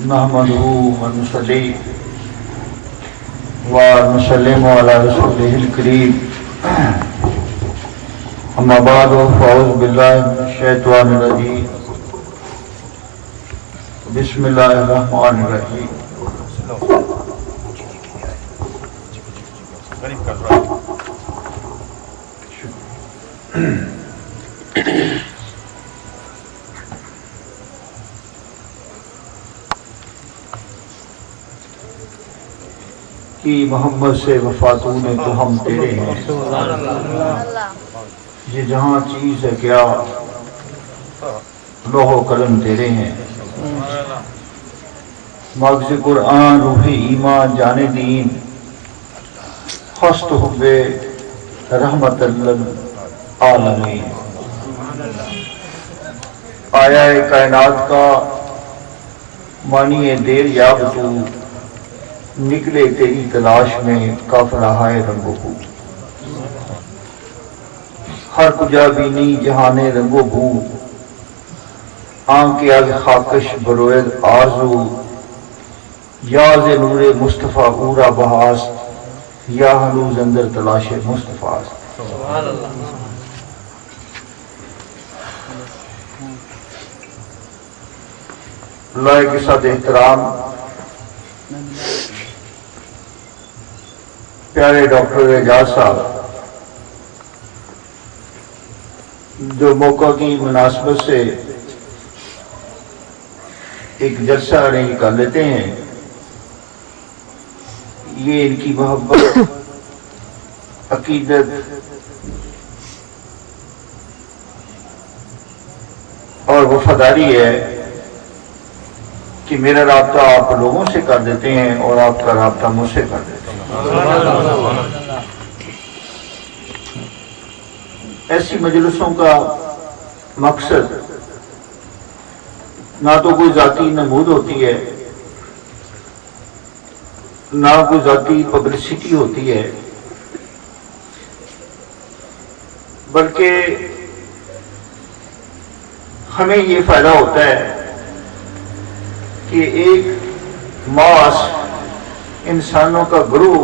نحمده ونصلي ونسلم على رسوله الكريم اما بعد فاعوذ بالله من الشيطان الرجيم بسم الله الرحمن الرحيم کہ محمد سے وفاتون تو ہم تیرے ہیں، یہ جہاں چیز ہے کیا لوح و قلم تیرے ہیں، مغز قرآن روح ایمان جان دین خست حب رحمت للعالمین۔ آیا کائنات کا معنی دیر یاب تو نکلے تیری تلاش میں کافرہ ہائے رنگ و بو، ہر کجا بینی جہان رنگ و بو، آنکھ آگ خاکش بروید آرزو، یاز نور مصطفیٰ اورا بہاس، یا ہنوز اندر تلاش مصطفیٰ۔ اللہ کے ساتھ احترام پیارے ڈاکٹر اعجاز صاحب جو موقع کی مناسبت سے ایک جلسہ ارینج کر لیتے ہیں، یہ ان کی محبت عقیدت اور وفاداری ہے کہ میرا رابطہ آپ لوگوں سے کر دیتے ہیں اور آپ کا رابطہ مجھ سے کر دیتے ہیں۔ ایسی مجلسوں کا مقصد نہ تو کوئی ذاتی نمود ہوتی ہے، نہ کوئی ذاتی پبلسٹی ہوتی ہے، بلکہ ہمیں یہ فائدہ ہوتا ہے کہ ایک ماس انسانوں کا گروہ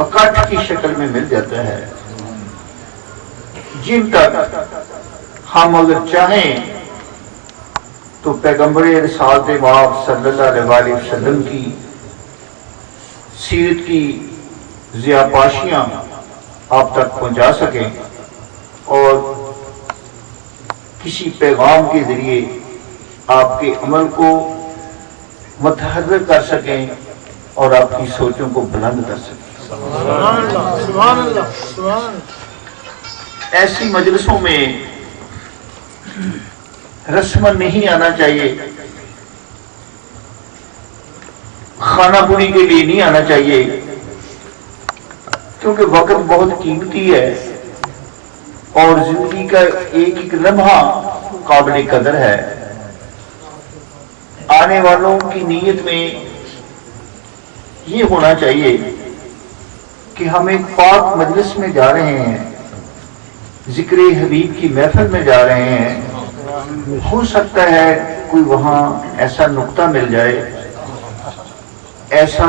اکٹھ کی شکل میں مل جاتا ہے، جن تک ہم اگر چاہیں تو پیغمبر رسالت مآب صلی اللہ علیہ وسلم کی سیرت کی ضیاء پاشیاں آپ تک پہنچا سکیں اور کسی پیغام کے ذریعے آپ کے عمل کو متحرک کر سکیں اور آپ کی سوچوں کو بلند کر سکیں۔ سبحان اللہ، سبحان اللہ۔ ایسی مجلسوں میں رسمن نہیں آنا چاہیے، خانہ پوری کے لیے نہیں آنا چاہیے، کیونکہ وقت بہت قیمتی ہے اور زندگی کا ایک ایک لمحہ قابل قدر ہے۔ آنے والوں کی نیت میں یہ ہونا چاہیے کہ ہم ایک پاک مجلس میں جا رہے ہیں، ذکر حبیب کی محفل میں جا رہے ہیں، ہو سکتا ہے کوئی وہاں ایسا نقطہ مل جائے، ایسا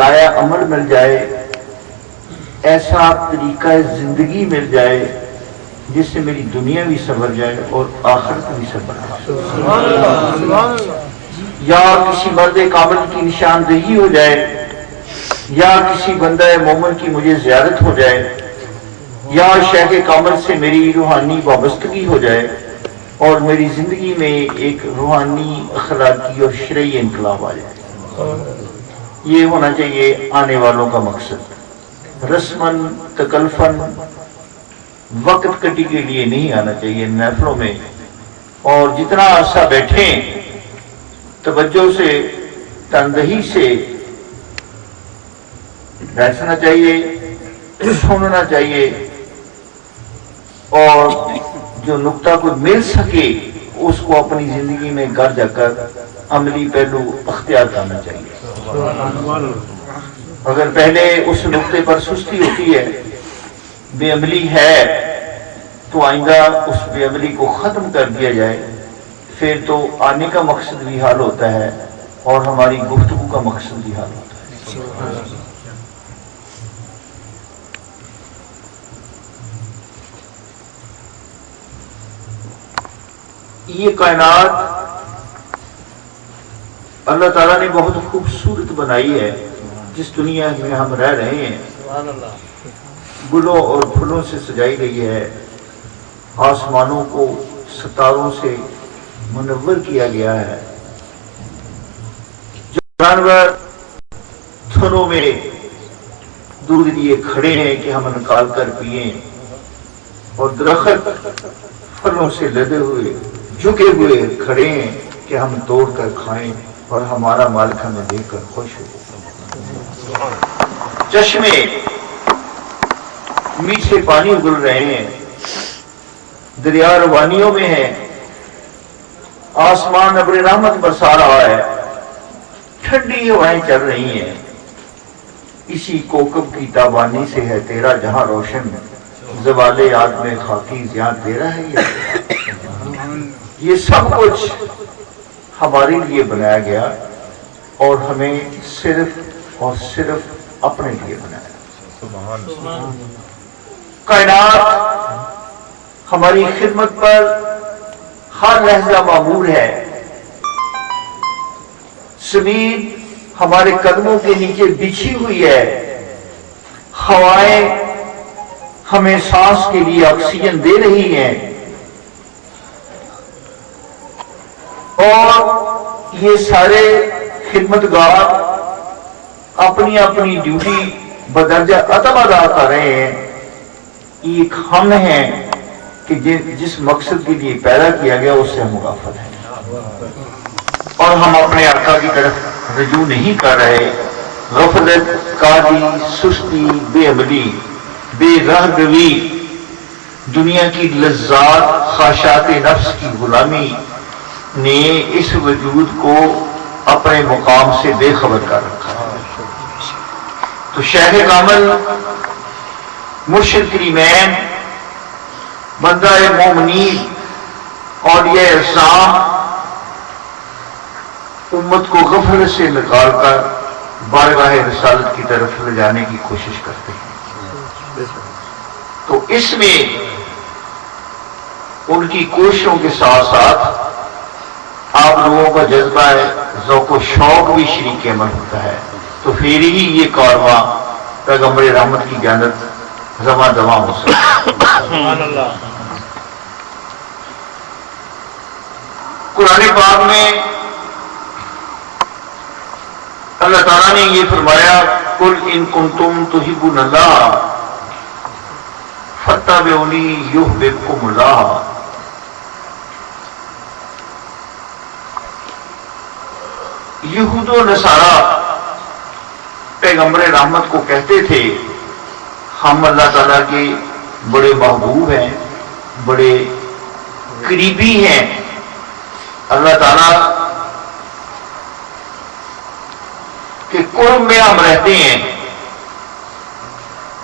لایا عمل مل جائے، ایسا طریقہ زندگی مل جائے جس سے میری دنیا بھی سنور جائے اور آخرت بھی سنور جائے، یا کسی مرد کامل کی نشاندہی ہو جائے، یا کسی بندہ مومن کی مجھے زیارت ہو جائے، یا شیخ کامل سے میری روحانی وابستگی ہو جائے اور میری زندگی میں ایک روحانی اخلاقی اور شرعی انقلاب آ جائے۔ یہ ہونا چاہیے آنے والوں کا مقصد، رسمن تکلفن وقت کٹی کے لیے نہیں آنا چاہیے محفلوں میں، اور جتنا عرصہ بیٹھیں توجہ سے تندہی سے بیٹھنا چاہیے، سننا چاہیے، اور جو نقطہ کو مل سکے اس کو اپنی زندگی میں گھر جا کر عملی پہلو اختیار کرنا چاہیے۔ اگر پہلے اس نقطے پر سستی ہوتی ہے، بے عملی ہے، تو آئندہ اس بے عملی کو ختم کر دیا جائے، پھر تو آنے کا مقصد بھی حال ہوتا ہے اور ہماری گفتگو کا مقصد بھی حال ہوتا ہے. یہ کائنات اللہ تعالیٰ نے بہت خوبصورت بنائی ہے. جس دنیا میں ہم رہ رہے ہیں گلوں اور پھولوں سے سجائی گئی ہے، آسمانوں کو ستاروں سے منور کیا گیا ہے. جو جانور تھنوں میں دودھ لیے کھڑے ہیں کہ ہم نکال کر پئیں، اور درخت پھلوں سے لدے ہوئے جھکے ہوئے کھڑے ہیں کہ ہم توڑ کر کھائیں اور ہمارا مالک ہمیں دیکھ کر خوش ہو. چشمے میٹھے پانی اگل رہے ہیں، دریا روانیوں میں ہے، آسمان ابر رحمت برسا رہا ہے، ٹھنڈی ہوائیں چل رہی ہیں. اسی کوکب کی تابانی سے ہے تیرا جہاں روشن، زوال یاد میں خاکی زیاں تیرا ہے. یہ سب کچھ ہمارے لیے بنایا گیا اور ہمیں صرف اور صرف اپنے لیے بنایا. کائنات ہماری خدمت پر ہر لحظہ معمور ہے. زمین ہمارے قدموں کے نیچے بچھی ہوئی ہے. ہوائیں ہمیں سانس کے لیے آکسیجن دے رہی ہیں، اور یہ سارے خدمتگار اپنی اپنی ڈیوٹی بدرجہ عدم ادا کر رہے ہیں. ایک ہم ہیں کہ جس مقصد کے لیے پیدا کیا گیا اس سے ہم مغافل ہیں، اور ہم اپنے آقا کی طرف رجوع نہیں کر رہے. غفلت، کالی، سستی، بے عملی، بے رہروی، دنیا کی لذات، خواہشات نفس کی غلامی نے اس وجود کو اپنے مقام سے بے خبر کر رکھا. تو شیخ کامل، مرشد کریمین، بندہ مومنین اور یہ اعصام امت کو غفلت سے نکال کر بارگاہ رسالت کی طرف لے جانے کی کوشش کرتے ہیں. تو اس میں ان کی کوششوں کے ساتھ ساتھ آپ لوگوں کا جذبہ ہے، ذوق و شوق بھی شریک عمل ہوتا ہے. تو پھر ہی یہ کارواں پیغمبر رحمت کی جانب رواں دواں ہو سکتا ہے. قرآن پاک میں اللہ تعالیٰ نے یہ فرمایا، قل ان کنتم تحبون اللہ فاتبعونی یحببکم اللہ. یہود و نصارہ پیغمبر رحمت کو کہتے تھے ہم اللہ تعالیٰ کے بڑے محبوب ہیں، بڑے قریبی ہیں. اللہ تعالیٰ کے قرب میں ہم رہتے ہیں،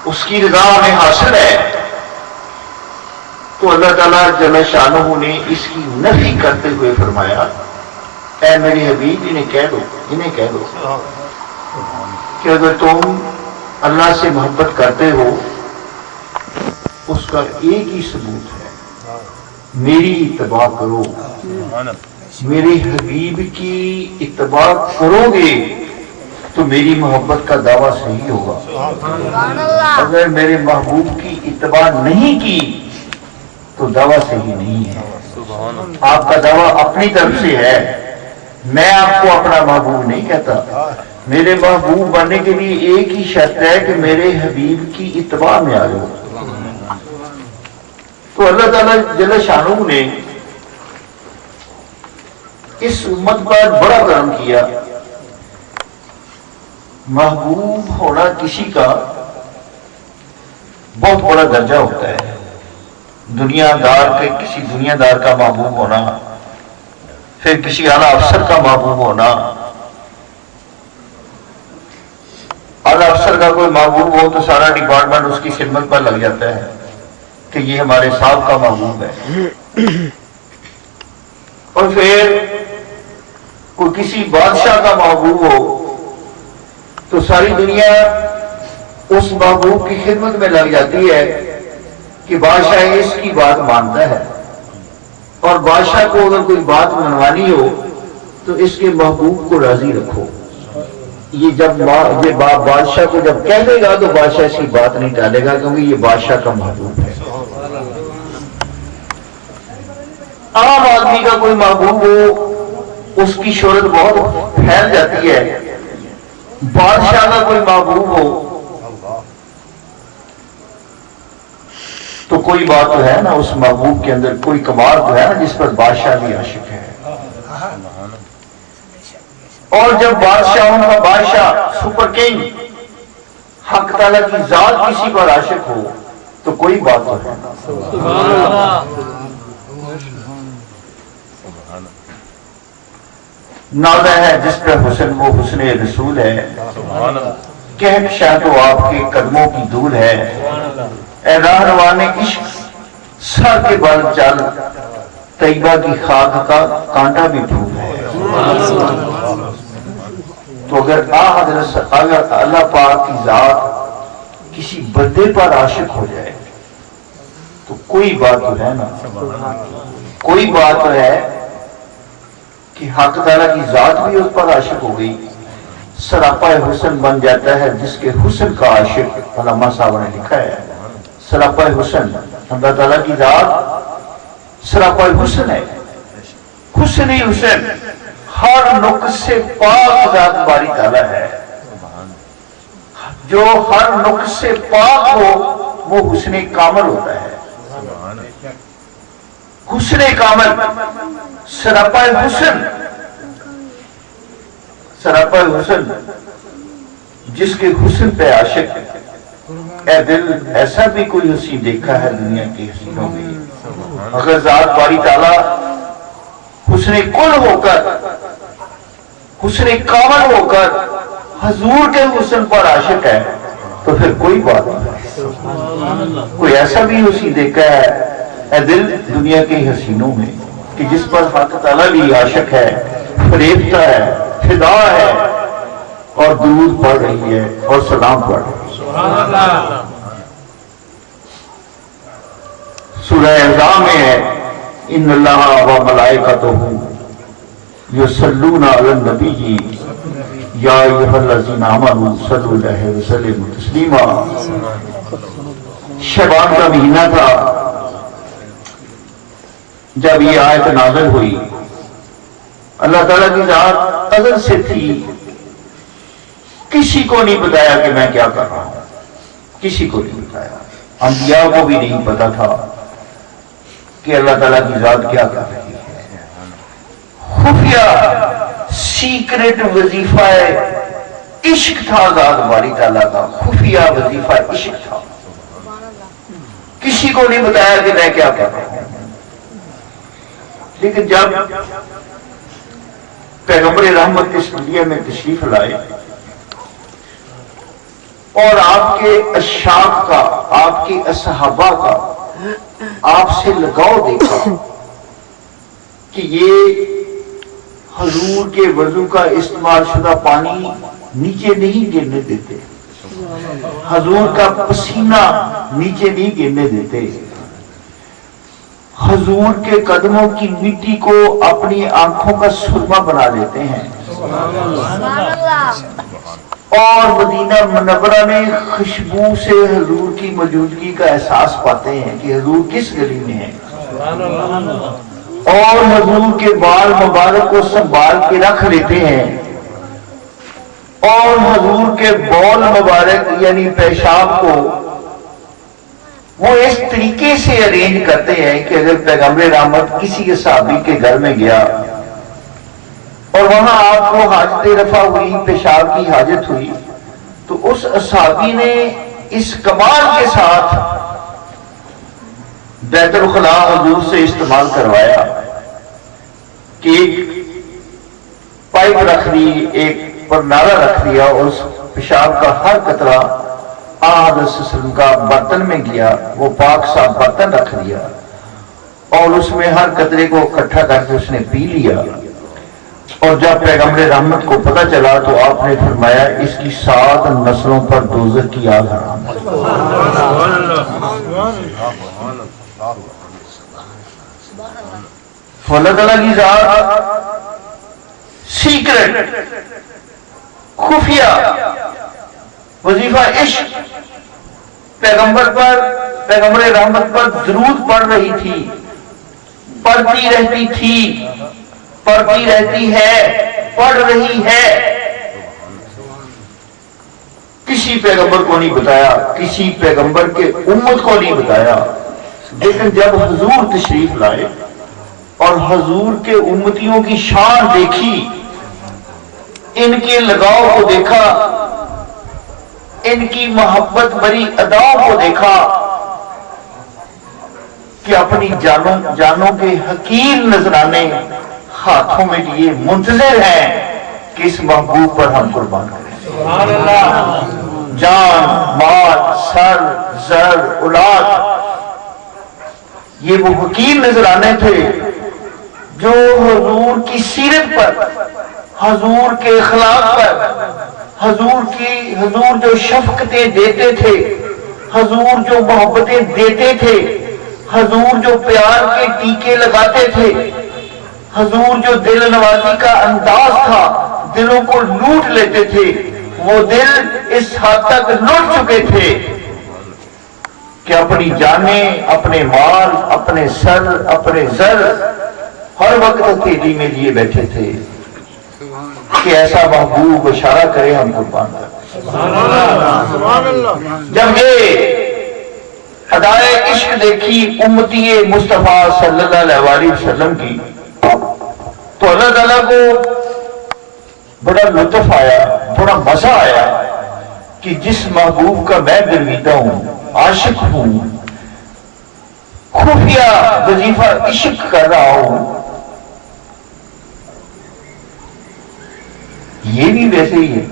اس کی رضا ہمیں حاصل ہے. تو اللہ تعالیٰ جل شانہ نے اس کی نفی کرتے ہوئے فرمایا، اے میرے حبیب انہیں کہہ دو کہ اگر تم اللہ سے محبت کرتے ہو اس کا ایک ہی ثبوت ہے، میری اتباع کرو. میرے حبیب کی اتباع کرو گے تو میری محبت کا دعویٰ صحیح ہوگا. اگر میرے محبوب کی اتباع نہیں کی تو دعویٰ صحیح نہیں ہے. آپ کا دعویٰ اپنی طرف سے ہے. میں آپ کو اپنا محبوب نہیں کہتا. میرے محبوب بننے کے لیے ایک ہی شرط ہے کہ میرے حبیب کی اتباع میں آ جاؤ. تو اللہ تعالیٰ جل شانہ نے اس امت پر بڑا کرم کیا. محبوب ہونا کسی کا بہت بڑا درجہ ہوتا ہے. دنیا دار کے کسی دنیا دار کا محبوب ہونا، پھر کسی اعلیٰ افسر کا محبوب ہونا. اعلیٰ افسر کا کوئی محبوب ہو تو سارا ڈپارٹمنٹ اس کی خدمت پر لگ جاتا ہے کہ یہ ہمارے صاحب کا محبوب ہے. اور پھر کوئی کسی بادشاہ کا محبوب ہو تو ساری دنیا اس محبوب کی خدمت میں لگ جاتی ہے کہ بادشاہ اس کی بات مانتا ہے، اور بادشاہ کو اگر کوئی بات منوانی ہو تو اس کے محبوب کو راضی رکھو۔ یہ جب یہ بادشاہ کو جب کہہ دے گا تو بادشاہ اس کی بات نہیں ٹالے گا، کیونکہ یہ بادشاہ کا محبوب ہے۔ عام آدمی کا کوئی محبوب ہو اس کی شہرت بہت پھیل جاتی ہے، بادشاہ کا کوئی محبوب ہو تو کوئی بات تو ہے نا، اس محبوب کے اندر کوئی کمال تو ہے نا جس پر بادشاہ بھی عاشق ہے۔ اور جب بادشاہوں کا بادشاہ سپر کنگ حق تعالیٰ کی ذات کسی پر عاشق ہو تو کوئی بات تو ہے نا۔ نازا ہے جس پہ حسن وہ حسن رسول ہے، کہکشاں تو آپ کے قدموں کی دھول ہے، اے راہروان عشق سر کے بل چل، طیبہ کی خاک کا کانٹا بھی پھول ہے۔ تو اگر اللہ پاک کی ذات کسی بندے پر عاشق ہو جائے تو کوئی بات تو ہے نا، کوئی بات تو ہے کہ حق تعالیٰ کی ذات بھی اس پر عاشق ہو گئی، سراپا حسن بن جاتا ہے جس کے حسن کا عاشق۔ علامہ صاحب نے لکھا ہے سراپا حسن، اللہ تعالیٰ کی ذات سراپا حسن ہے، حسن ہی حسن، ہر نقص سے پاک ذات باری تعالیٰ ہے، جو ہر نقص سے پاک ہو وہ حسن کامل ہوتا ہے۔ حسن کامل، سراپا حسن، سراپا حسن جس کے حسن پہ عاشق، اے دل ایسا بھی کوئی حسین دیکھا ہے دنیا کی حسینوں میں؟ اگر ذات باری تعالیٰ حسن کل ہو کر، حسن کامل ہو کر حضور کے حسن پر عاشق ہے تو پھر کوئی بات نہیں۔ کوئی ایسا بھی حسین دیکھا ہے اے دل دنیا کے حسینوں میں کہ جس پر حق تعالیٰ بھی عاشق ہے، فریبتا ہے، فدا ہے، اور درود پڑھ رہی ہے اور سلام پڑھ رہی ہے۔ سورہ اعراف میں ہے ان اللہ و ملائکتہ یصلون علی النبی یا ایھا الذین آمنوا صلوا علیہ وسلموا تسلیما۔ شعبان کا مہینہ تھا جب یہ آیت نازل ہوئی۔ اللہ تعالیٰ کی ذات ازل سے تھی، کسی کو نہیں بتایا کہ میں کیا کر رہا ہوں، کسی کو نہیں بتایا، انبیاء کو بھی نہیں پتا تھا کہ اللہ تعالیٰ کی ذات کیا کر رہی ہے۔ خفیہ سیکرٹ وظیفہ عشق تھا ذات باری تعالیٰ کا، خفیہ وظیفہ عشق تھا، کسی کو نہیں بتایا کہ میں کیا کر رہا ہوں۔ لیکن جب پیغمبر رحمت اس دنیا میں تشریف لائے اور آپ کے اشاق کا، آپ کے اصحابہ کا آپ سے لگاؤ دیکھا کہ یہ حضور کے وضو کا استعمال شدہ پانی نیچے نہیں گرنے دیتے، حضور کا پسینہ نیچے نہیں گرنے دیتے، حضور کے قدموں کی مٹی کو اپنی آنکھوں کا سرما بنا لیتے ہیں، اور مدینہ منورہ میں خوشبو سے حضور کی موجودگی کا احساس پاتے ہیں کہ حضور کس گلی میں ہیں، اور حضور کے بال مبارک کو سنبھال کے رکھ لیتے ہیں، اور حضور کے بول مبارک یعنی پیشاب کو وہ اس طریقے سے ارینج کرتے ہیں کہ اگر پیغمبر رحمت کسی صحابی کے گھر میں گیا اور وہاں آپ کو حاجت رفع ہوئی، پیشاب کی حاجت ہوئی، تو اس صحابی نے اس کمال کے ساتھ بیت الخلاء حضور سے استعمال کروایا کہ ایک پائپ رکھ دی، ایک پر نالا رکھ دیا، اور اس پیشاب کا ہر قطرہ آقا صلی اللہ علیہ وسلم کا برتن میں گیا، وہ پاک صاحب برتن رکھ دیا، اور اس میں ہر قطرے کو اکٹھا کر کے اس نے پی لیا، اور جب پیغمبر رحمت کو پتہ چلا تو آپ نے فرمایا اس کی 7 نسلوں پر دوزخ کی آگ حرام ہے۔ اللہ تعالیٰ کی ذات سیکرٹ خفیہ وظیفہ عشق پیغمبر رحمت پر درود پڑھ رہی تھی، پڑھتی رہتی تھی، پڑھتی رہتی ہے، پڑھ رہی ہے۔ کسی پیغمبر کو نہیں بتایا، کسی پیغمبر کے امت کو نہیں بتایا، لیکن جب حضور تشریف لائے اور حضور کے امتیوں کی شان دیکھی، ان کے لگاؤ کو دیکھا، ان کی محبت بری اداؤں کو دیکھا کہ اپنی جانوں کے حقیر نذرانے ہاتھوں میں لیے منتظر ہیں کہ اس محبوب پر ہم قربان کریں۔ جان، مال، سر، زر، اولاد، یہ وہ حقیر نذرانے تھے جو حضور کی سیرت پر، حضور کے اخلاق پر، حضور جو شفقتیں دیتے تھے، حضور جو محبتیں دیتے تھے، حضور جو پیار کے ٹیکے لگاتے تھے، حضور جو دل نوازی کا انداز تھا، دلوں کو لوٹ لیتے تھے، وہ دل اس حد تک لوٹ چکے تھے کہ اپنی جانیں، اپنے مال، اپنے سر، اپنے زر ہر وقت ہتھیلی میں لیے بیٹھے تھے کہ ایسا محبوب اشارہ کرے ہم قربان کریں۔ جب یہ ادائے عشق دیکھی امتی مصطفیٰ صلی اللہ علیہ وسلم کی تو اللہ تعالیٰ کو بڑا لطف آیا، بڑا مزہ آیا کہ جس محبوب کا میں گرویدہ ہوں، عاشق ہوں، خفیہ وظیفہ عشق کر رہا ہوں، یہ بھی ویسے ہی ہے،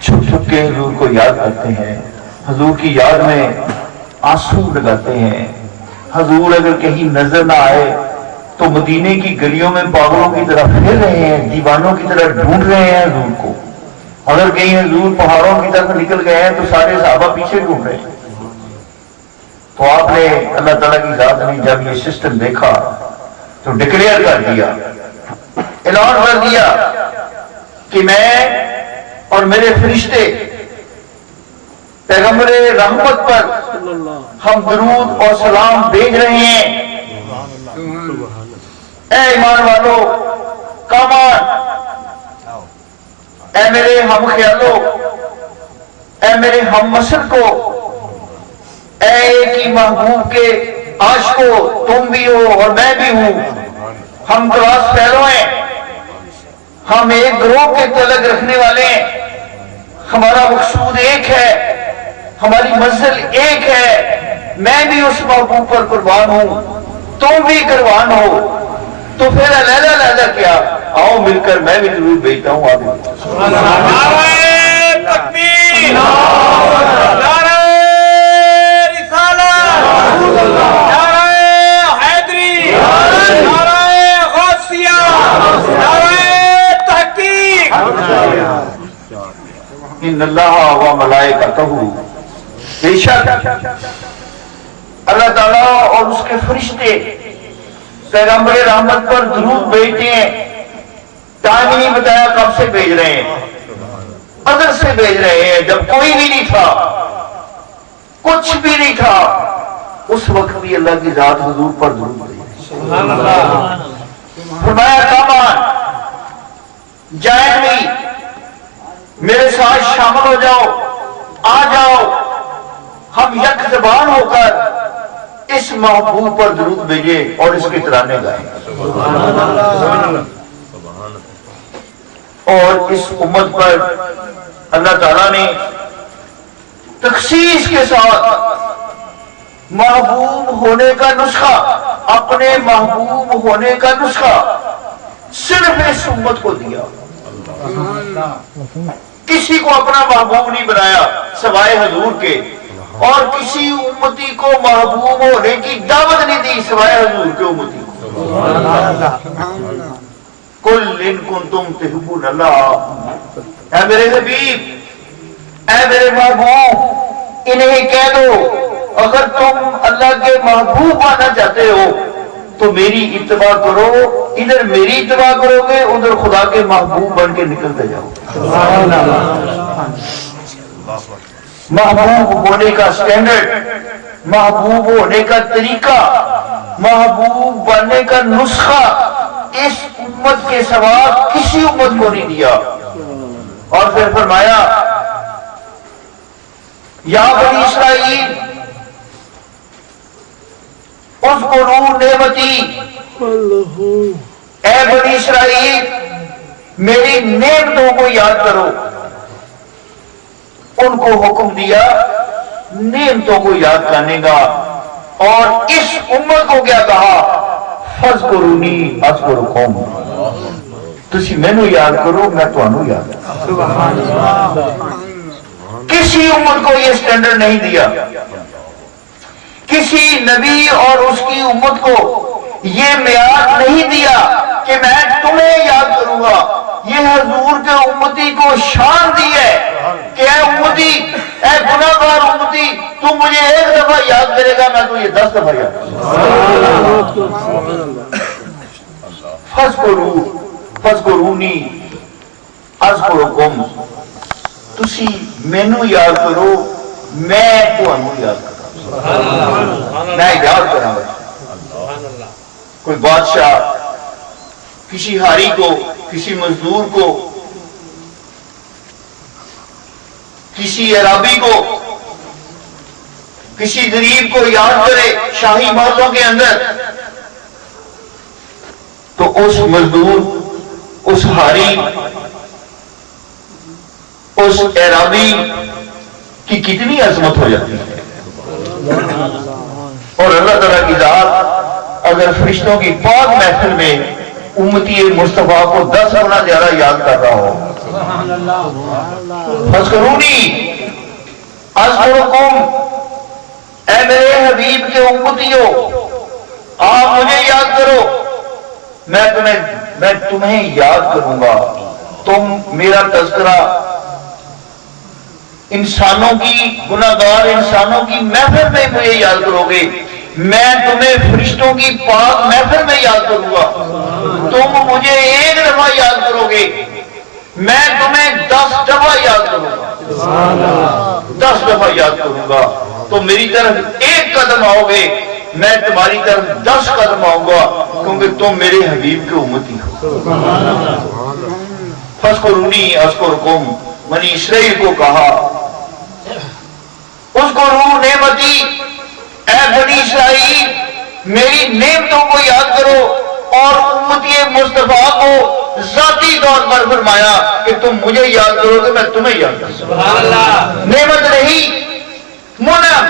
چھپ چھپ کے حضور کو یاد کرتے ہیں، حضور کی یاد میں آنسو لگاتے ہیں، حضور اگر کہیں نظر نہ آئے تو مدینے کی گلیوں میں پاگلوں کی طرح پھر رہے ہیں، دیوانوں کی طرح ڈھونڈ رہے ہیں حضور کو۔ اگر کہیں حضور پہاڑوں کی طرف نکل گئے ہیں تو سارے صحابہ پیچھے ڈھونڈ رہے ہیں۔ تو آپ نے اللہ تعالیٰ کی ذات نے جب یہ سسٹم دیکھا تو ڈکلیئر کر دیا، اعلان کر دیا کہ میں اور میرے فرشتے پیغمبر رحمت پر ہم درود اور سلام بھیج رہے ہیں۔ اے ایمان والو، کامان، اے میرے ہم خیالو، اے میرے ہم مسل کو، اے ایک ہی محبوب کے عاشقو، تم بھی ہو اور میں بھی ہوں، ہم کلاس فیلو ہیں، ہم ایک گروہ کے تعلق رکھنے والے ہیں، ہمارا مقصود ایک ہے، ہماری منزل ایک ہے، میں بھی اس محبوب پر قربان ہوں، تم بھی قربان ہو، تو پھر علیحدہ علیحدہ کیا، آؤ مل کر میں بھی ضرور بھیجتا ہوں آپ کو۔ نعرہ تکبیر، نعرہ رسالت، نعرہ حیدری، نعرہ غوثیہ، نعرہ تحقیق۔ ان اللہ و ملائکتہ، بے شک اللہ تعالیٰ اور اس کے فرشتے پیغمبر رحمت پر درود بھیجتے ہیں، ٹائم نہیں بتایا کب سے بھیج رہے ہیں، ازل سے بھیج رہے ہیں، جب کوئی بھی نہیں تھا، کچھ بھی نہیں تھا، اس وقت بھی اللہ کی ذات حضور پر درود بھیجی۔ فرمایا کامان جائیں بھی میرے ساتھ شامل ہو جاؤ، آ جاؤ، ہم یک زبان ہو کر اس محبوب پر درود بھیجے اور اس کے ترانے گائیں۔ اور اس امت پر اللہ تعالیٰ نے تخصیص کے ساتھ محبوب ہونے کا نسخہ، اپنے محبوب ہونے کا نسخہ صرف اس امت کو دیا، کسی کو اپنا محبوب نہیں بنایا سوائے حضور کے۔ اور کسی امتی کو محبوب ہونے کی دعوت نہیں دی سوائے حضور کے امتی کو. قل ان کنتم تحبون اللہ، اے میرے حبیب، اے میرے محبوب، انہیں کہہ دو اگر تم اللہ کے محبوب آنا چاہتے ہو تو میری اتباع کرو. ادھر میری اتباع کرو گے، ادھر خدا کے محبوب بن کے نکلتے جاؤ. محبوب ہونے کا سٹینڈرڈ، محبوب ہونے کا طریقہ، محبوب بننے کا نسخہ اس امت کے سوا کسی امت کو نہیں دیا. اور پھر فرمایا یا بنی اسرائیل اذکروا نعمتی، اے بنی اسرائیل میری نعمتوں کو یاد کرو. ان کو حکم دیا نعمتوں کو یاد کرنے کا، اور اس امت کو کیا کہا؟ فاذکرونی اذکرکم، تسی مینوں یاد کرو میں تانوں یاد کروں. کسی امت کو یہ سٹینڈرڈ نہیں دیا. کسی نبی اور اس کی امت کو یہ معیار نہیں دیا کہ میں تمہیں یاد کروں گا. یہ حضور کے امتی کو شان دی ہے کہ اے امتی، اے گناہگار امتی، تو مجھے ایک دفعہ یاد کرے گا میں تجھے 10 دفعہ یاد کروں. فاذکرونی اذکرکم، تسی مینوں یاد کرو میں تانوں یاد کروں. میں یاد کراں گا. کوئی بادشاہ کسی ہاری کو، کسی مزدور کو، کسی عرابی کو، کسی غریب کو یاد کرے شاہی محلوں کے اندر، تو اس مزدور، اس ہاری، اس عرابی کی کتنی عظمت ہو جاتی ہے. اور اللہ تعالیٰ کی ذات اگر فرشتوں کی پاک محفل میں امتی مصطفیٰ کو 10 گنا زیادہ یاد کر رہا ہو. فاذکرونی اذکرکم، اے میرے حبیب کے امتیوں آپ مجھے یاد کرو، میں تمہیں یاد کروں گا. تم میرا تذکرہ انسانوں کی، گناہگار انسانوں کی محفل میں مجھے یاد کرو گے، میں تمہیں فرشتوں کی پاک محفل میں یاد کروں گا. تم مجھے ایک دفعہ یاد کرو گے، میں تمہیں 10 دفعہ یاد کروں گا. 10 دفعہ یاد کروں گا تو میری طرف 1 قدم آؤ گے، میں تمہاری طرف 10 قدم آؤں گا، کیونکہ تم میرے حبیب کے امتی ہو. فاذکرونی اذکرکم، بنی اسرائیل کو کہا اذکروا نعمتی، اے بنی اسرائیل میری نعمتوں کو یاد کرو. اور امتی مصطفیٰ کو ذاتی طور پر فرمایا کہ تم مجھے یاد کرو گے میں تمہیں یاد کروں. نعمت نہیں، منعم.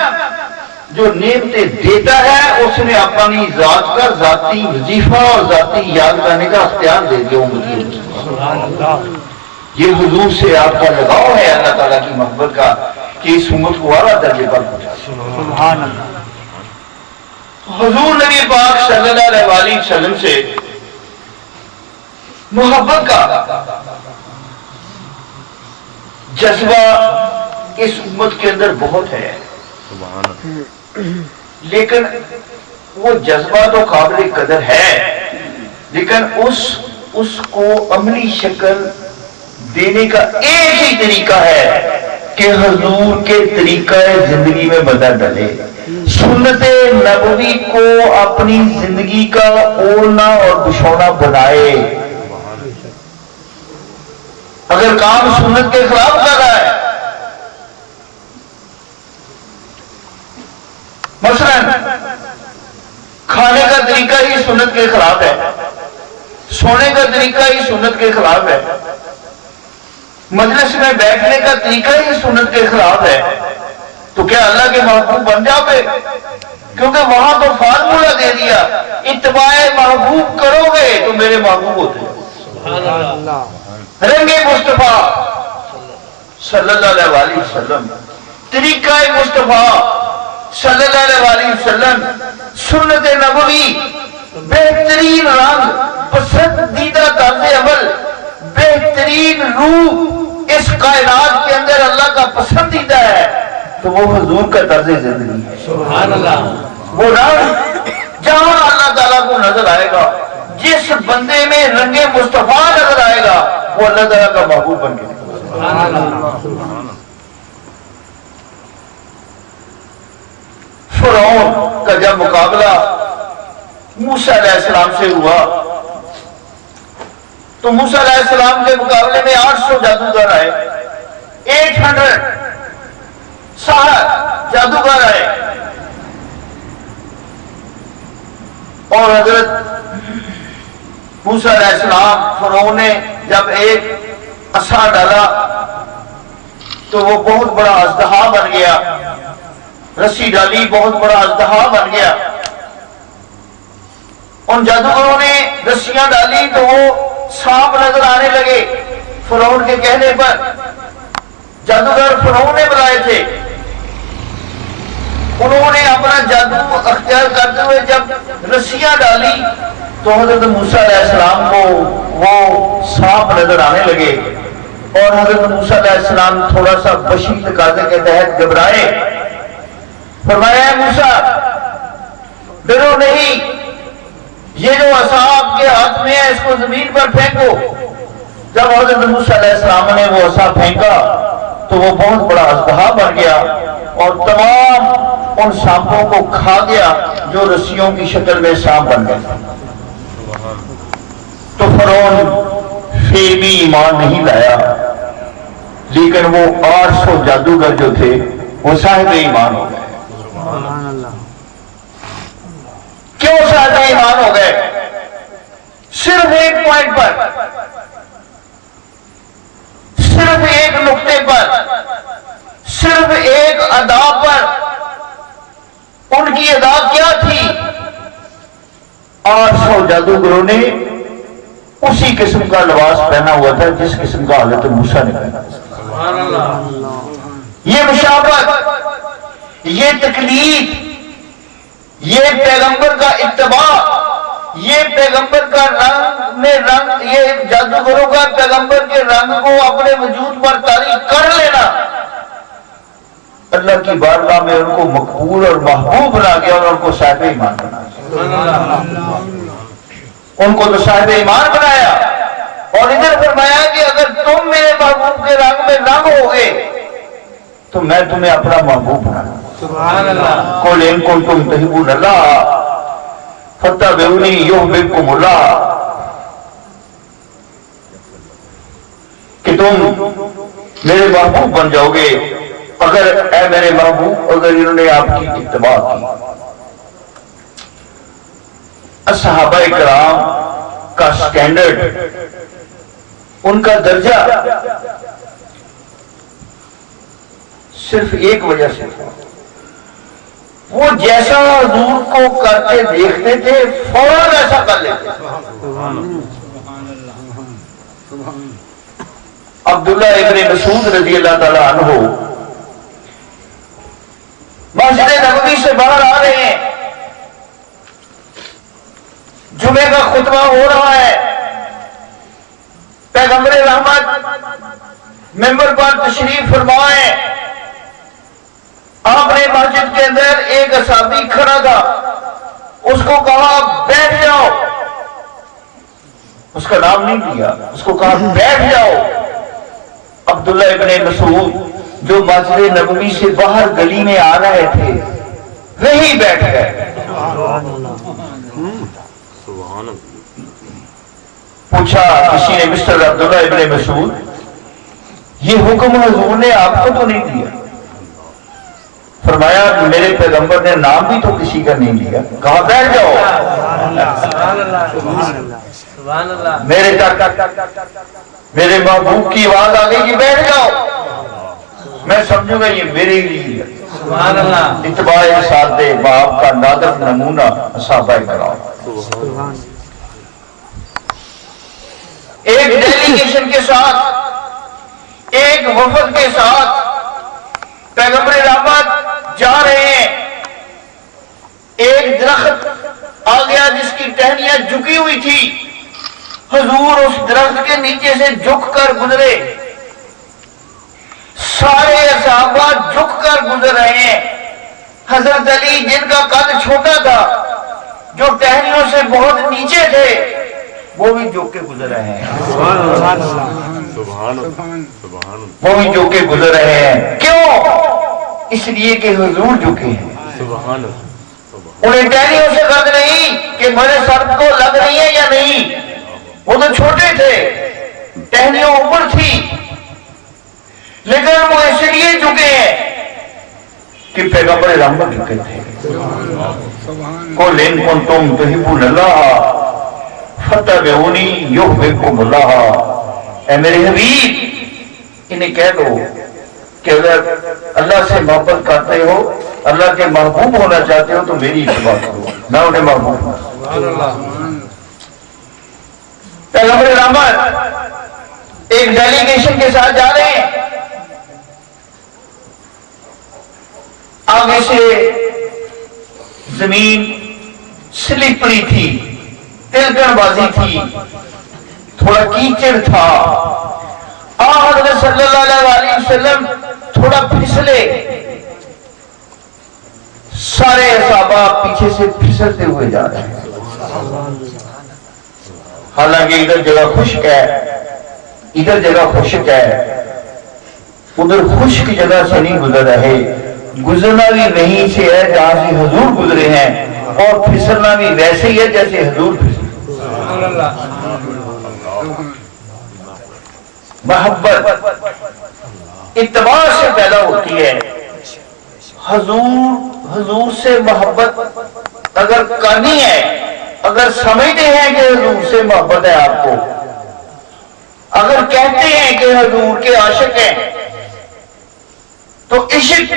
جو نعمتیں دیتا ہے اس نے اپنی ذات کا ذاتی وظیفہ اور ذاتی یاد کرنے کا اختیار دے دیا امتی مصطفیٰ. یہ حضور سے آپ کا لگاؤ ہے اللہ تعالیٰ کی محبت کا کہ اس امت کو اعلیٰ درجے پر پہنچا. سبحان اللہ. حضور نبی پاک صلی اللہ علیہ وسلم سے محبت کا جذبہ اس امت کے اندر بہت ہے، لیکن وہ جذبہ تو قابل قدر ہے، لیکن اس کو عملی شکل دینے کا ایک ہی طریقہ ہے کہ حضور کے طریقہ زندگی میں بدل ڈالے، سنت نبوی کو اپنی زندگی کا اولنا اور بچھونا بنائے. اگر کام سنت کے خلاف کر رہا ہے، مثلا کھانے کا طریقہ ہی سنت کے خلاف ہے، سونے کا طریقہ ہی سنت کے خلاف ہے، مجلس میں بیٹھنے کا طریقہ ہی سنت کے خلاف ہے، تو کیا اللہ کے محبوب بن جاؤ گے؟ کیونکہ وہاں تو فارمولہ دے دیا، اتباع محبوب کرو گے تو میرے محبوب ہوتے ہیں. رنگ مصطفیٰ صلی اللہ علیہ وسلم طریقہ مصطفیٰ صلی اللہ علیہ وسلم، سنت نبوی، بہترین رنگ، پسندیدہ طرز عمل، بہترین روح اس کائنات کے اندر اللہ کا پسندیدہ ہے تو وہ حضور کا طرز زندگی ہے۔ سبحان اللہ۔ وہ رنگ جہاں اللہ تعالیٰ کو نظر آئے گا، جس بندے میں رنگ مصطفیٰ نظر آئے گا وہ اللہ تعالیٰ کا محبوب بن گیا۔ سبحان اللہ۔ فرعون کا جب مقابلہ موسیٰ علیہ السلام سے ہوا تو موسیٰ علیہ السلام کے مقابلے میں 800 جادوگر آئے، 800 ساحر جادوگر آئے، اور حضرت موسیٰ علیہ السلام فرعون نے جب ایک عصا ڈالا تو وہ بہت بڑا اژدہا بن گیا، رسی ڈالی بہت بڑا اژدہا بن گیا۔ ان جادوگروں نے رسیاں ڈالی تو وہ سانپ نظر آنے لگے فرعون کے کہنے پر۔ جادوگر فرعون نے بلائے تھے، انہوں نے اپنا جادو اختیار کرتے ہوئے جب رسیاں ڈالی تو حضرت موسیٰ علیہ السلام کو وہ سانپ نظر آنے لگے، اور حضرت موسیٰ علیہ السلام تھوڑا سا بشی تقاضے کے تحت گھبرائے۔ فرمایا ہے موسیٰ ڈرو نہیں، یہ جو عصا آپ کے ہاتھ میں ہے اس کو زمین پر پھینکو۔ جب حضرت موسیٰ علیہ السلام نے وہ عصا پھینکا تو وہ بہت بڑا اژدہا بن گیا اور تمام ان سانپوں کو کھا گیا جو رسیوں کی شکل میں سانپ بن گئے۔ تو فرعون پھر بھی ایمان نہیں لایا، لیکن وہ 800 جادوگر جو تھے وہ صاحب ایمان ہو گئے۔ کیوں صاحب ایمان ہو گئے؟ صرف ایک پوائنٹ پر، صرف ایک نقطے پر، صرف ایک ادا پر۔ ان کی ادا کیا تھی؟ 800 جادوگروں نے اسی قسم کا لباس پہنا ہوا تھا جس قسم کا حضرت موسیٰ نے پہنا۔ سبحان اللہ۔ یہ مشابہت، یہ تقلید، یہ پیغمبر کا اتباع، یہ پیغمبر کا رنگ میں رنگ، یہ جادوگروں کا پیغمبر کے رنگ کو اپنے وجود پر طاری کر لینا اللہ کی بارگاہ میں ان کو مقبول اور محبوب بنا گیا اور ان کو صاحب ایمان بنا، ان کو تو صاحب ایمان بنایا۔ اور ادھر فرمایا کہ اگر تم میرے محبوب کے رنگ میں رنگ ہوگے تو میں تمہیں اپنا محبوب بناؤں۔ سبحان اللہ۔ قل ان کنتم تحبون اللہ فاتبعونی یحببکم اللہ، کہ تم میرے محبوب بن جاؤ گے اگر اے میرے محبوب اگر انہوں نے آپ کی اتباع کی۔ صحابہ کرام کا سٹینڈرڈ، ان کا درجہ صرف ایک وجہ سے تھا، وہ جیسا حضور کو کرتے دیکھتے تھے فوراً ایسا کر لیتے تھے۔ عبداللہ ابن مسعود رضی اللہ تعالیٰ عنہ مسجد نبوی سے باہر آ رہے ہیں، جمعے کا خطبہ ہو رہا ہے، پیغمبر رحمت ممبر پر تشریف فرمائے، آپ نے مسجد کے اندر ایک اصحابی کھڑا تھا، اس کو کہا بیٹھ جاؤ، اس کا نام نہیں لیا، اس کو کہا بیٹھ جاؤ۔ عبداللہ ابن مسعود جو مسجد نبوی سے باہر گلی میں آ رہے تھے وہی بیٹھ گئے۔ پوچھا کسی نے مسٹر عبداللہ ابن مسعود یہ حکم حضور نے آپ کو تو نہیں دیا؟ فرمایا میرے پیغمبر نے نام بھی تو کسی کا نہیں لیا، کہا بیٹھ جاؤ۔ میرے میرے محبوب کی آواز آ گئی کہ بیٹھ جاؤ، میں سمجھوں گا یہ میرے لیے اتباع سادے باپ کا نادر نمونہ صحابہ کرام۔ ایک ڈیلیگیشن کے ساتھ، ایک وفد کے ساتھ پیغمبر درخت آ گیا جس کی ٹہنیاں جھکی ہوئی تھی، حضور اس درخت کے نیچے سے جھک کر گزرے، سارے صحابہ جھک کر گزر رہے ہیں۔ حضرت علی جن کا قد چھوٹا تھا، جو ٹہنیوں سے بہت نیچے تھے، وہ بھی جھک کے گزر رہے ہیں، وہ بھی جھک کے گزر رہے ہیں۔ کیوں؟ اس لیے کہ حضور جھکے ہیں، انہیں ٹہنیوں سے قد نہیں کہ میرے سر کو لگ رہی ہے یا نہیں، وہ تو چھوٹے تھے، ٹہنیوں اوپر تھی، لیکن وہ اس لیے جھکے ہیں کہ پیغمبر رحمت جھکے تھے۔ قل ان کنتم تحبون اللہ فاتبعونی یحببکم اللہ، اے میرے حبیب انہیں کہہ دو کہ اگر اللہ سے محبت کرتے ہو، اللہ کے محبوب ہونا چاہتے ہو تو میری اتباع کرو، میں انہیں محبوب ہوں۔ پیغمبر رحمت ایک ڈیلیگیشن کے ساتھ جا رہے ہیں، آگے سے زمین سلپری تھی، تلکن بازی تھی، تھوڑا کیچڑ تھا، حضرت صلی اللہ علیہ وسلم تھوڑا پھسلے، سارے صحابہ پیچھے سے پھسلتے ہوئے جا رہے ہیں، حالانکہ ادھر جگہ خشک ہے، ادھر جگہ خشک ہے، ادھر خشک جگہ سے نہیں گزر رہے، گزرنا بھی وہیں سے ہے جہاں سے حضور گزرے ہیں، اور پھسلنا بھی ویسے ہی ہے جیسے حضور پھسلے۔ محبت اتباع سے پیدا ہوتی ہے۔ حضور سے محبت اگر کرنی ہے، اگر سمجھتے ہیں کہ حضور سے محبت ہے آپ کو، اگر کہتے ہیں کہ حضور کے عاشق ہیں، تو عشق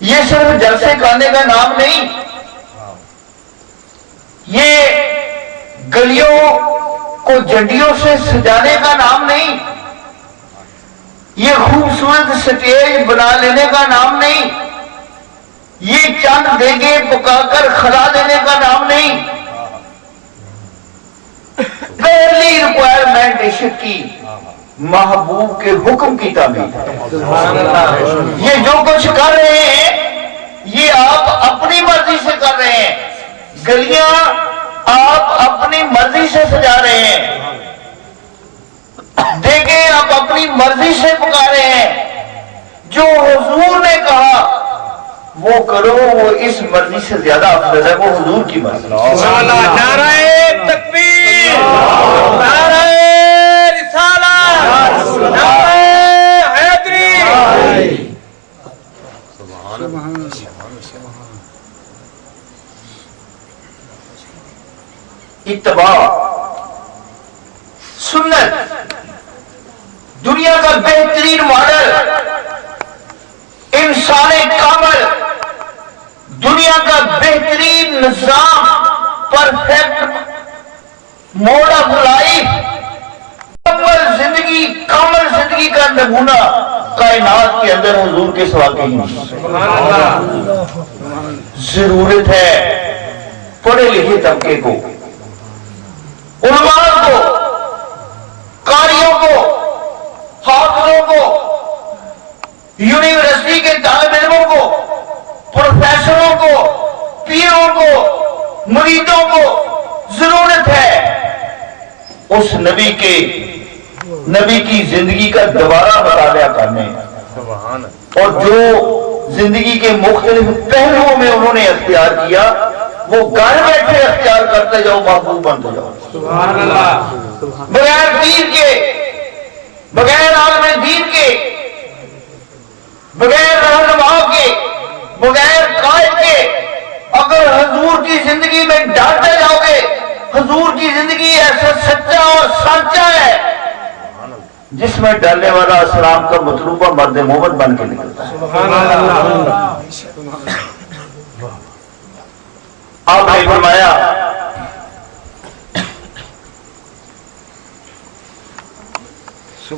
یہ صرف جلسے کرنے کا نام نہیں، یہ گلیوں کو جھنڈیوں سے سجانے کا نام نہیں، یہ خوبصورت سٹیج بنا لینے کا نام نہیں، یہ چند دیگے پکا کر کھلا دینے کا نام نہیں۔ پہلی ریکوائرمنٹ عشق کی محبوب کے حکم کی تعمیل ہے۔ یہ جو کچھ کر رہے ہیں یہ آپ اپنی مرضی سے کر رہے ہیں، گلیاں آپ اپنی مرضی سے سجا رہے ہیں، دیکھیں آپ اپنی مرضی سے پکا رہے ہیں، جو حضور نے کہا وہ کرو، وہ اس مرضی سے زیادہ افضل ہے، وہ حضور کی مرضی۔ نعرہ تکبیر، نعرہ رسالت، نعرہ حیدری۔ اتباع سنت دنیا کا بہترین ماڈل، انسان کامل، دنیا کا بہترین نظام، پرفیکٹ موڈ آف لائف، کامل زندگی کا نمونہ کائنات کے اندر حضور کے سوا کہیں نہیں۔ ضرورت ہے پڑھے لکھے طبقے کو، علماء کو، قاریوں کو، حافظوں کو، یونیورسٹی کے طالب علموں کو، پروفیسروں کو، پیروں کو، مریدوں کو ضرورت ہے اس نبی کی زندگی کا دوبارہ مطالعہ کرنے، اور جو زندگی کے مختلف پہلوؤں میں انہوں نے اختیار کیا وہ گھر بیٹھے اختیار کرتے جاؤ، محبوب بنتے جاؤ۔ سبحان اللہ۔ بغیر دین کے، بغیر عالم دین کے، بغیر رہنما کے، بغیر قائد کے، اگر حضور کی زندگی میں ڈالتے جاؤ گے، حضور کی زندگی ایسا سچا اور سانچا ہے جس میں ڈالنے والا اسلام کا مطلوبہ مرد مومن بن کے نکلتا ہے۔ سبحان اللہ۔ آپ نے فرمایا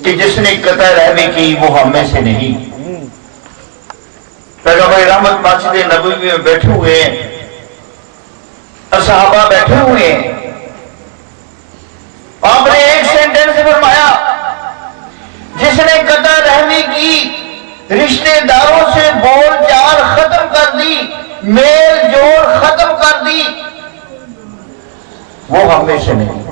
کہ جس نے قطع رحمی کی وہ ہم میں سے نہیں۔ پیغمبر رحمت مسجد نبوی میں بیٹھے ہوئے ہیں، صحابہ بیٹھے ہوئے ہیں، آپ نے ایک سینٹنس فرمایا، جس نے قطع رحمی کی، رشتے داروں سے بول چال ختم کر دی، میل جوڑ ختم کر دی، وہ ہم میں سے نہیں۔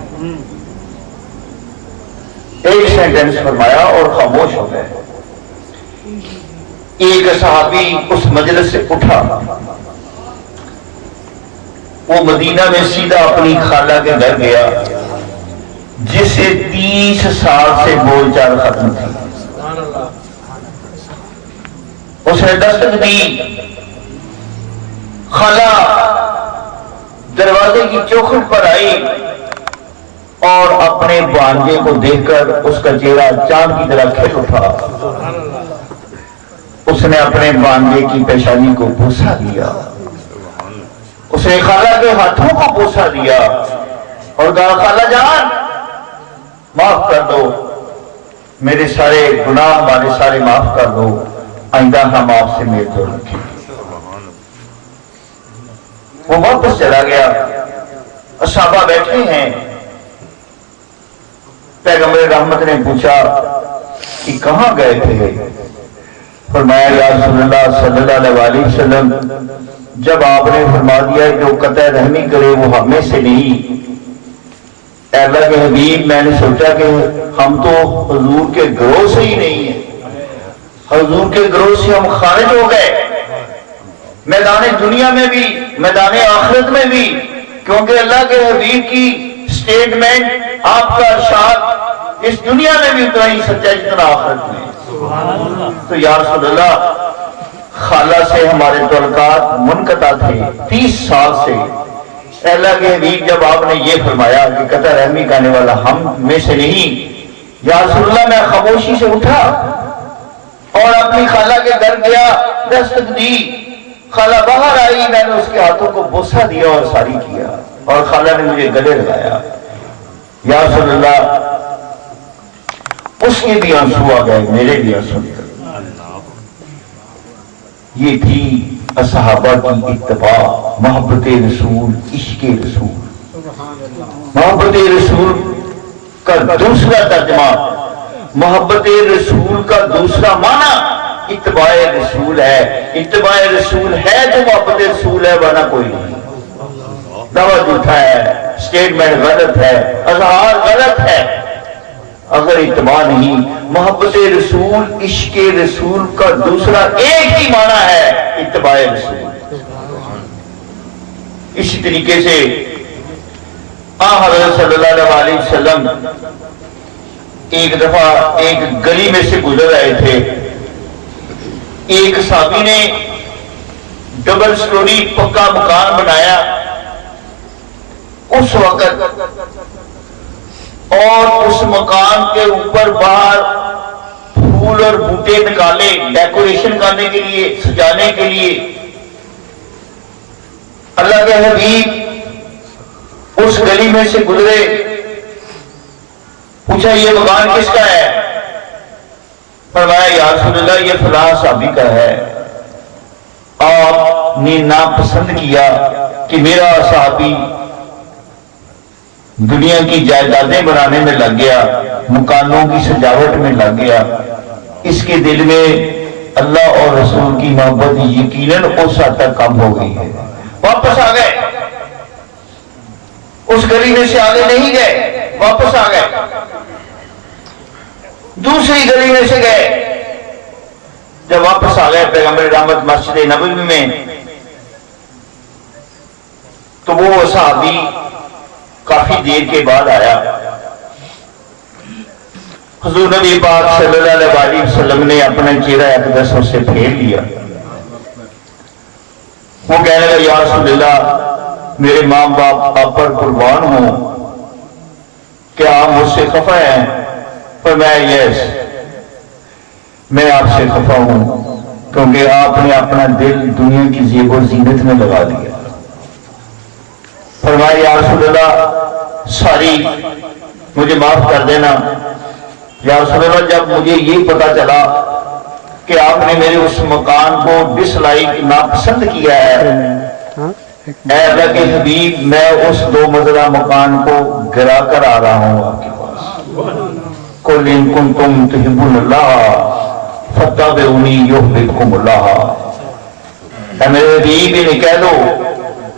ایک سینٹنس فرمایا اور خاموش ہو گئے۔ ایک صحابی اس مجلس سے اٹھا، وہ مدینہ میں سیدھا اپنی خالہ کے گھر گیا جس سے 30 سال سے بول چال ختم تھی۔ اس نے دستک دی، خالہ دروازے کی چوکھٹ پر آئی اور اپنے بھانجے کو دیکھ کر اس کا چہرہ چاند کی طرح کھل اٹھا۔ اس نے اپنے بھانجے کی پیشانی کو بوسہ دیا، اس نے خالہ کے ہاتھوں کو بوسہ دیا اور کہا خالہ جان معاف کر دو، میرے سارے گناہ ہمارے سارے معاف کر دو، آئندہ ہم آپ سے میل جول رکھیں۔ وہ واپس چلا گیا، صحابہ بیٹھے ہیں۔ پیغمبر رحمت نے پوچھا کہ کہاں گئے تھے؟ فرمایا یا رسول اللہ صلی اللہ علیہ وسلم، جب آپ نے فرما دیا جو قطع رحمی کرے وہ ہمیں سے نہیں، اے اللہ کے حبیب میں نے سوچا کہ ہم تو حضور کے گروہ سے ہی نہیں ہیں، حضور کے گروہ سے ہم خارج ہو گئے، میدان دنیا میں بھی میدان آخرت میں بھی، کیونکہ اللہ کے حبیب کی سٹیٹمنٹ، آپ کا ارشاد اس دنیا میں بھی اتنا ہی سچا ہے جتنا آخرت میں۔ تو یا رسول اللہ خالہ سے ہمارے تعلقات منقطع تھے 30 سال سے، اے اللہ کے حبیب جب آپ نے یہ فرمایا کہ قطع رحمی کرنے والا ہم میں سے نہیں، یا رسول اللہ میں خاموشی سے اٹھا اور اپنی خالہ کے گھر گیا، دستک دی، خالہ باہر آئی، میں نے اس کے ہاتھوں کو بوسہ دیا اور ساری کیا اور خالہ نے مجھے گلے لگایا۔ یا رسول اللہ اس کے بھی آنسو آ گئے، میرے بھی آنسو نکل۔ یہ تھی صحابہ کی اتباع، محبت رسول، عشق رسول۔ محبت رسول کا دوسرا ترجمہ، محبت رسول کا دوسرا معنی اتباع رسول ہے۔ اتباع رسول ہے تو محبت رسول ہے، ورنہ کوئی نہیں۔ دعویٰ جھوٹا ہے، سٹیٹمنٹ غلط ہے، اظہار غلط ہے۔ اگر اتباع نہیں، محبت رسول، عشق رسول کا دوسرا ایک ہی معنی ہے اتباع رسول۔ اسی طریقے سے حضرت صلی اللہ علیہ وسلم ایک دفعہ ایک گلی میں سے گزر رہے تھے، ایک صحابی نے ڈبل سٹوری پکا مکان بنایا اس وقت، اور اس مکان کے اوپر باہر پھول اور بوٹے نکالے ڈیکوریشن کرنے کے لیے، سجانے کے لیے۔ اللہ کے حبیب اس گلی میں سے گزرے، پوچھا یہ مکان کس کا ہے؟ فرمایا یا رسول اللہ یہ فلاں صحابی کا ہے۔ آپ نے ناپسند کیا کہ میرا صحابی دنیا کی جائیدادیں بنانے میں لگ گیا، مکانوں کی سجاوٹ میں لگ گیا، اس کے دل میں اللہ اور رسول کی محبت یقیناً اس حد تک کم ہو گئی ہے۔ واپس آ گئے، اس گلی میں سے آگے نہیں گئے، واپس آ گئے، دوسری گلی میں سے گئے۔ جب واپس آ گئے پیغمبر رحمت مسجد نبوی میں، تو وہ صحابی کافی دیر کے بعد آیا۔ حضور نبی پاک صلی اللہ علیہ وسلم نے اپنا چہرہ اقدس اس سے پھیر لیا۔ وہ کہنے لگا یا رسول اللہ میرے ماں باپ آپ پر قربان ہوں، کیا آپ مجھ سے خفا ہیں؟ فرمایا یس، میں آپ سے خفا ہوں کیونکہ آپ نے اپنا دل دنیا کی زیب و زینت میں لگا دیا۔ فرمایا یا رسول اللہ ساری مجھے معاف کر دینا۔ یا رسول اللہ جب مجھے یہ پتا چلا کہ آپ نے میرے اس مکان کو ڈس لائک ناپسند کیا ہے، اے اللہ کے حبیب میں اس 2 منزلہ مکان کو گرا کر آ رہا ہوں آپ کے پاس قل ان کنتم تحبون اللہ فاتبعونی یحببکم اللہ اے میرے حبیب انہیں کہہ دو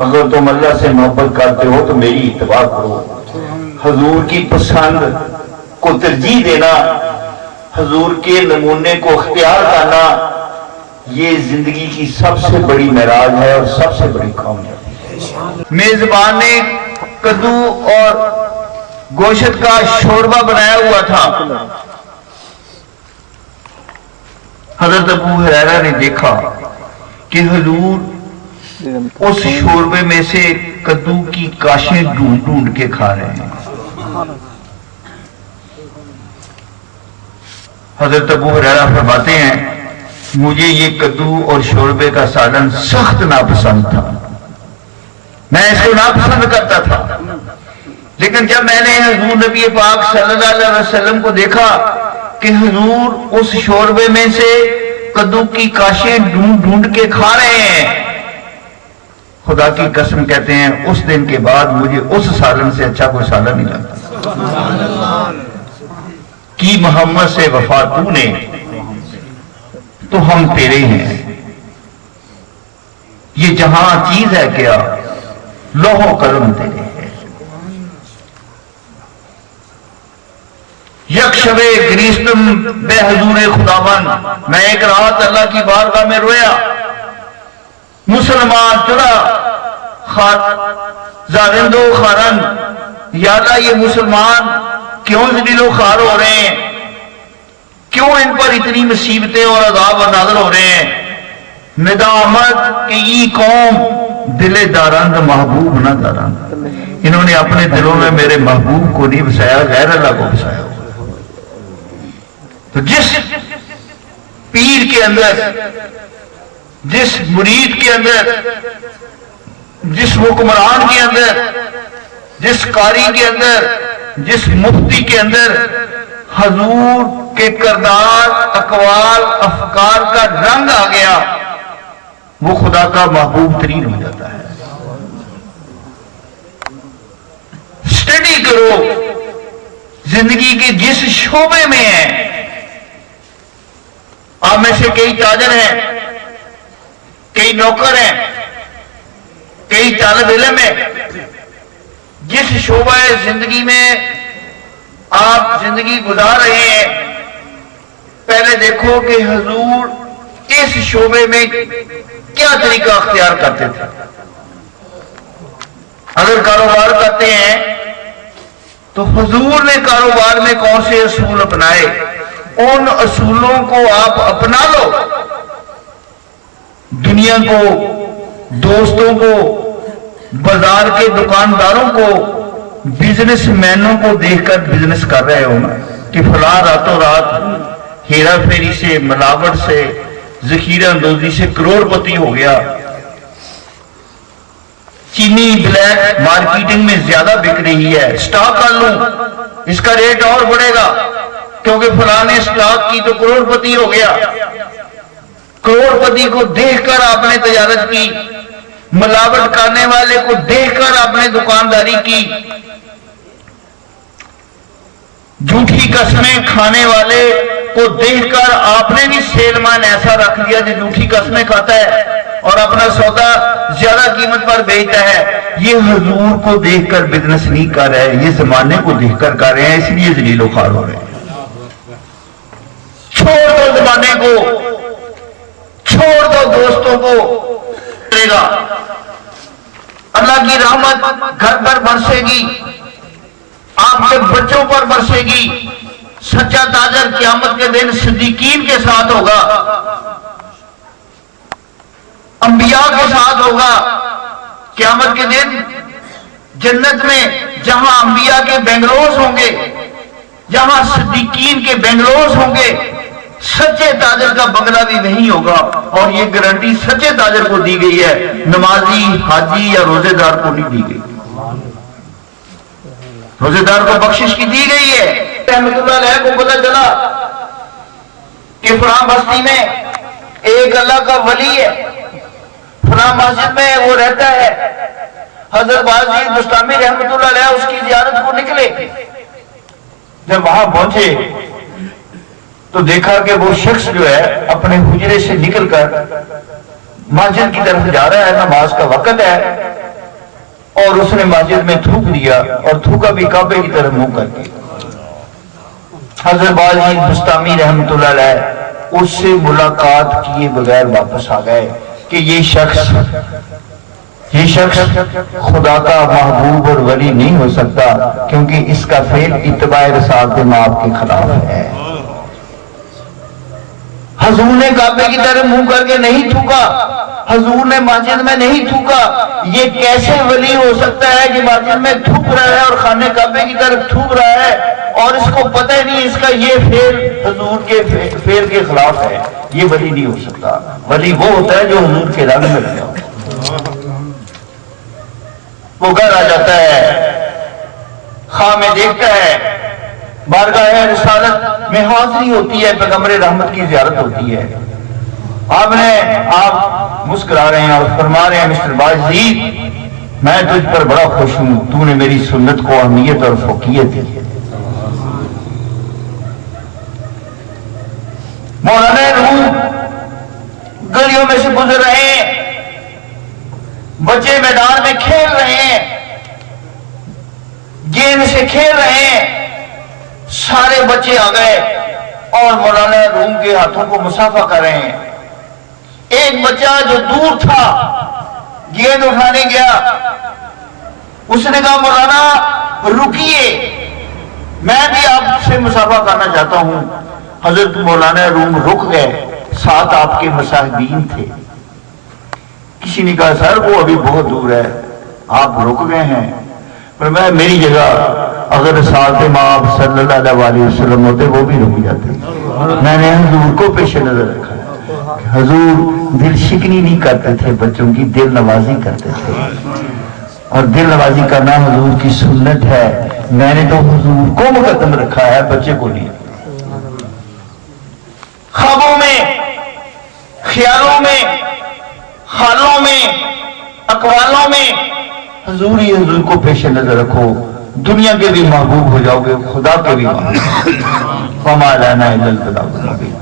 اگر تم اللہ سے محبت کرتے ہو تو میری اتباع کرو حضور کی پسند کو ترجیح دینا حضور کے نمونے کو اختیار کرنا یہ زندگی کی سب سے بڑی معراج ہے اور سب سے بڑی کامیابی ہے میزبان نے کدو اور گوشت کا شوربہ بنایا ہوا تھا حضرت ابو ہریرہ نے دیکھا کہ حضور اس شوربے میں سے کدو کی کاشیں ڈھونڈ ڈھونڈ کے کھا رہے ہیں حضرت ابو ہریرہ فرماتے ہیں مجھے یہ کدو اور شوربے کا سالن سخت ناپسند تھا میں اس کو ناپسند کرتا تھا لیکن جب میں نے حضور نبی پاک صلی اللہ علیہ وسلم کو دیکھا کہ حضور اس شوربے میں سے کدو کی کاشیں ڈھونڈ ڈھونڈ کے کھا رہے ہیں خدا کی قسم کہتے ہیں اس دن کے بعد مجھے اس سالن سے اچھا کوئی سالن نہیں لگتا کی محمد سے وفا تو نے تو ہم تیرے ہیں یہ جہاں چیز ہے کیا لوح قلم تیرے ہیں یک شب گریستم بے حضور خداون میں ایک رات اللہ کی بارگاہ میں رویا مسلمان چڑا زارندو خارن یا اللہ یہ مسلمان کیوں ذلیل و خوار ہو رہے ہیں کیوں ان پر اتنی مصیبتیں اور عذاب نازل ہو رہے ہیں ندامت کہ یہ قوم دل دارند محبوب نہ دارند انہوں نے اپنے دلوں میں میرے محبوب کو نہیں بسایا غیر اللہ کو بسایا تو جس پیر کے اندر جس مرید کے اندر جس حکمران کے اندر جس قاری کے اندر جس مفتی کے اندر حضور کے کردار اقوال افکار کا رنگ آ گیا وہ خدا کا محبوب ترین ہو جاتا ہے اسٹڈی کرو زندگی کے جس شعبے میں ہے آپ میں سے کئی تاجر ہیں کئی نوکر ہیں کئی طالب علم ہیں جس شعبہ زندگی میں آپ زندگی گزار رہے ہیں پہلے دیکھو کہ حضور اس شعبے میں کیا طریقہ اختیار کرتے تھے اگر کاروبار کرتے ہیں تو حضور نے کاروبار میں کون سے اصول اپنائے ان اصولوں کو آپ اپنا لو دنیا کو دوستوں کو بازار کے دکانداروں کو بزنس مینوں کو دیکھ کر بزنس کر رہے ہوں کہ فلاں راتوں رات ہیرا پھیری سے ملاوٹ سے ذخیرہ اندوزی سے کروڑ پتی ہو گیا چینی بلیک مارکیٹنگ میں زیادہ بک رہی ہے سٹاک کر لوں اس کا ریٹ اور بڑھے گا کیونکہ فلاں نے سٹاک کی تو کروڑ پتی ہو گیا کروڑ پتی کو دیکھ کر آپ نے تجارت کی ملاوٹ کرنے والے کو دیکھ کر آپ نے دکانداری کی جھوٹی قسمیں کھانے والے کو دیکھ کر آپ نے بھی سیلمان ایسا رکھ لیا جو جھوٹی قسمیں کھاتا ہے اور اپنا سودا زیادہ قیمت پر بیچتا ہے یہ حضور کو دیکھ کر بزنس نہیں کر رہے یہ زمانے کو دیکھ کر کر رہے ہیں اس لیے ذلیل و خوار ہو رہے ہیں چھوڑ دو زمانے کو چھوڑ دو دوستوں کو کرے گا اللہ کی رحمت گھر پر برسے گی آپ کے بچوں پر برسے گی سچا تاجر قیامت کے دن صدیقین کے ساتھ ہوگا انبیاء کے ساتھ ہوگا قیامت کے دن جنت میں جہاں انبیاء کے بنگلوز ہوں گے جہاں صدیقین کے بنگلوز ہوں گے سچے تاجر کا بنگلہ بھی نہیں ہوگا اور یہ گارنٹی سچے تاجر کو دی گئی ہے نمازی حاجی یا روزے دار کو نہیں دی گئی روزے دار کو بخشش کی دی گئی ہے رحمت اللہ علیہ کو پتہ چلا کہ فلاں بستی میں ایک اللہ کا ولی ہے فلاں مسجد میں وہ رہتا ہے، حضرت باز بستامی رحمۃ اللہ علیہ اس کی زیارت کو نکلے، جب وہاں پہنچے تو دیکھا کہ وہ شخص جو ہے اپنے حجرے سے نکل کر مسجد کی طرف جا رہا ہے، نماز کا وقت ہے، اور اس نے مسجد میں تھوک دیا اور تھوکا بھی کعبے کی طرف منہ کر کے۔ حضرت باز بستامی رحمۃ اللہ علیہ اس سے ملاقات کیے بغیر واپس آ گئے کہ یہ شخص خدا کا محبوب اور ولی نہیں ہو سکتا، کیونکہ اس کا فعل اتباع رسالت مآب کے خلاف ہے۔ حضور نے کعبے کی طرف منہ کر کے نہیں تھوکا، حضور نے مسجد میں نہیں تھوکا، یہ کیسے ولی ہو سکتا ہے کہ مسجد میں تھوک رہا ہے اور خانہ کعبے کی طرف تھوک رہا ہے اور اس کو پتہ نہیں اس کا یہ فعل حضور کے فعل کے خلاف ہے؟ یہ ولی نہیں ہو سکتا۔ ولی وہ ہوتا ہے جو حضور کے رنگ میں لگا ہو۔ وہ گھر آ جاتا ہے، خواہ میں دیکھتا ہے بارگاہ رسالت میں حاضری ہوتی ہے، پیغمبر رحمت کی زیارت ہوتی ہے، آپ مسکرا رہے ہیں اور فرما رہے ہیں مسٹر باجید میں تجھ پر بڑا خوش ہوں، تو نے میری سنت کو اہمیت اور فوقیت دی۔ مولانا روم گلیوں میں سے گزر رہے ہیں، بچے میدان میں کھیل رہے ہیں، گیند سے کھیل رہے ہیں، سارے بچے آ گئے اور مولانا روم کے ہاتھوں کو مصافحہ کر رہے ہیں۔ ایک بچہ جو دور تھا گیند اٹھانے گیا، اس نے کہا مولانا رکیے، میں بھی آپ سے مصافحہ کرنا چاہتا ہوں۔ حضرت مولانا روم رک گئے، ساتھ آپ کے مصاحبین تھے۔ کسی نے کہا سر وہ ابھی بہت دور ہے، آپ رک گئے ہیں۔ پر میں میری جگہ اگر رسالت مآب صلی اللہ علیہ وسلم ہوتے وہ بھی رک جاتے۔ میں نے حضور کو پیش نظر رکھا ہے، حضور دل شکنی نہیں کرتے تھے، بچوں کی دل نوازی کرتے تھے، اور دل نوازی کرنا حضور کی سنت ہے۔ میں نے تو حضور کو مقدم رکھا ہے، بچے کو نہیں۔ خوابوں میں، خیالوں میں، حالوں میں، اقوالوں میں حضور ہی حضور کو پیش نظر رکھو، دنیا کے بھی محبوب ہو جاؤ گے، خدا کے بھی محبوب۔ وما لنا الا البلاغ المبین۔